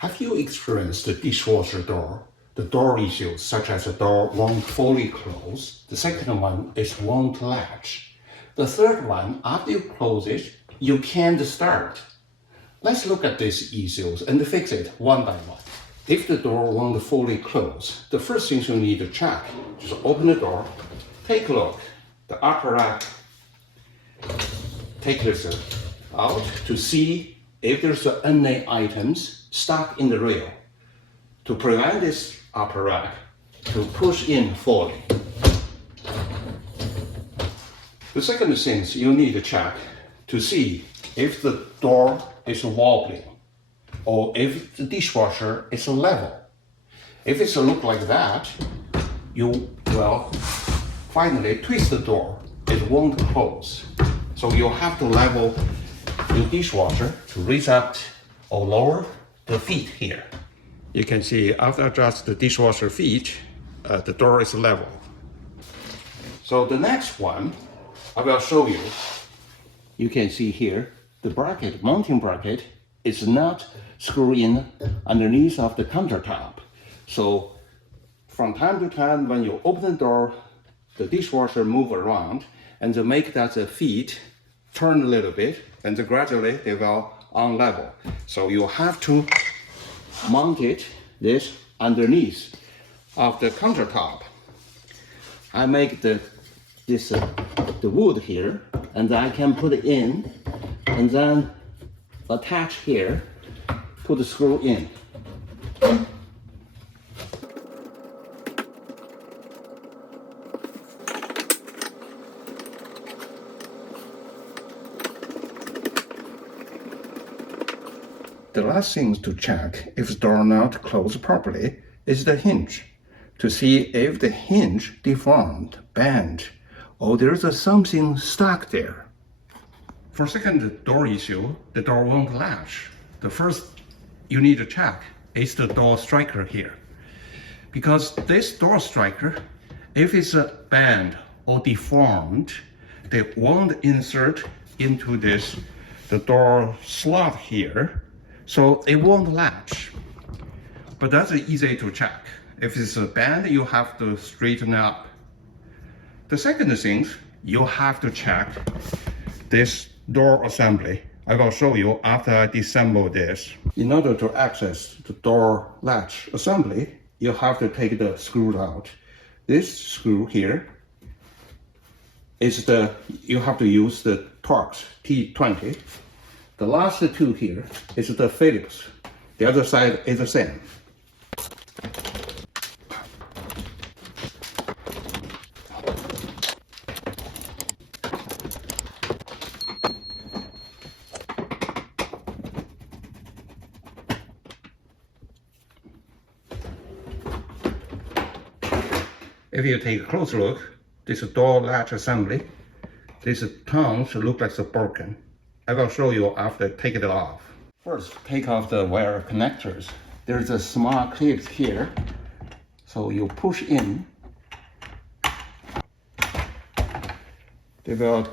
Have you experienced the dishwasher door? The door issues such as the door won't fully close. The second one is won't latch. The third one, after you close it, you can't start. Let's look at these issues and fix it one by one. If the door won't fully close, the first thing you need to check is open the door, take a look, the upper rack, take this out to see if there's any items stuck in the rail to prevent this upper rack to push in fully. The second thing you need to check to see if the door is wobbling or if the dishwasher is level. If it's look like that, you will finally twist the door. It won't close. So you'll have to level the dishwasher to raise up or lower the feet here. You can see after adjust the dishwasher feet, the door is level. So the next one, I will show you. You can see here, the bracket, mounting bracket, is not screwed in underneath of the countertop. So from time to time, when you open the door, the dishwasher move around and to make that the feet turn a little bit, and gradually they will unlevel. So you have to mount it this underneath of the countertop. I make the wood here, and I can put it in, and then attach here, put the screw in. The last thing to check if the door not closed properly is the hinge, to see if the hinge deformed, bent, or there's something stuck there. For second door issue, the door won't latch. The first you need to check is the door striker here. Because this door striker, if it's bent or deformed, they won't insert into the door slot here. So it won't latch, but that's easy to check. If it's a bend, you have to straighten up. The second thing, you have to check this door assembly. I will show you after I disassemble this. In order to access the door latch assembly, you have to take the screw out. This screw here is you have to use the Torx T20. The last two here is the Phillips. The other side is the same. If you take a close look, this door latch assembly, these tongues look like they're broken. I will show you after take it off. First, take off the wire connectors. There's a small clip here. So you push in. They will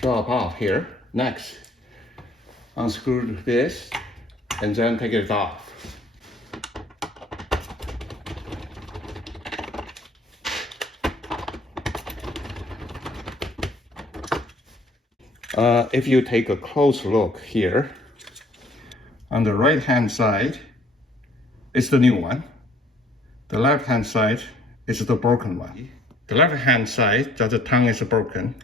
drop off here. Next, unscrew this and then take it off. If you take a close look here, on the right hand side is the new one. The left hand side is the broken one. The left hand side, that the tongue is broken.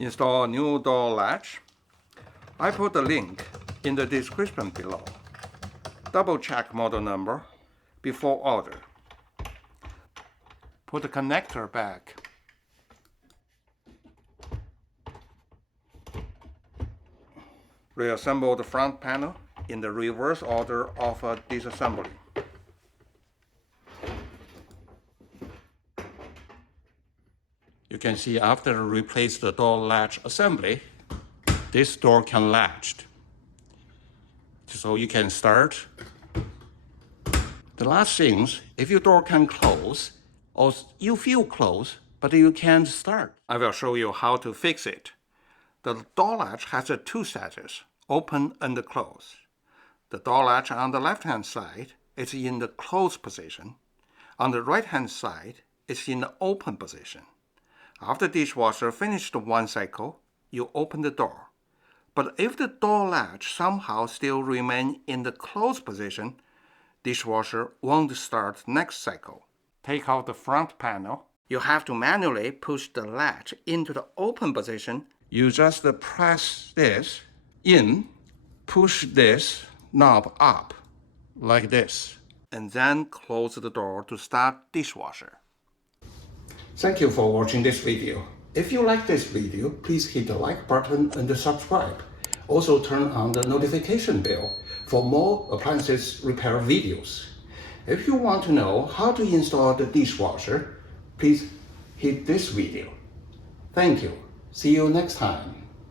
Install a new door latch. I put the link in the description below. Double check model number before order. Put the connector back. Reassemble the front panel in the reverse order of disassembly. You can see after replace the door latch assembly, this door can latch. So you can start. The last thing, if your door can close, or you feel close, but you can't start, I will show you how to fix it. The door latch has two status. open and close. The door latch on the left-hand side is in the closed position. On the right-hand side is in the open position. After the dishwasher finished one cycle, you open the door. But if the door latch somehow still remains in the closed position, dishwasher won't start next cycle. Take out the front panel. You have to manually push the latch into the open position. You just press this in, push this knob up, like this, and then close the door to start dishwasher. Thank you for watching this video. If you like this video, please hit the like button and subscribe. Also turn on the notification bell for more appliances repair videos. If you want to know how to install the dishwasher, please hit this video. Thank you. See you next time.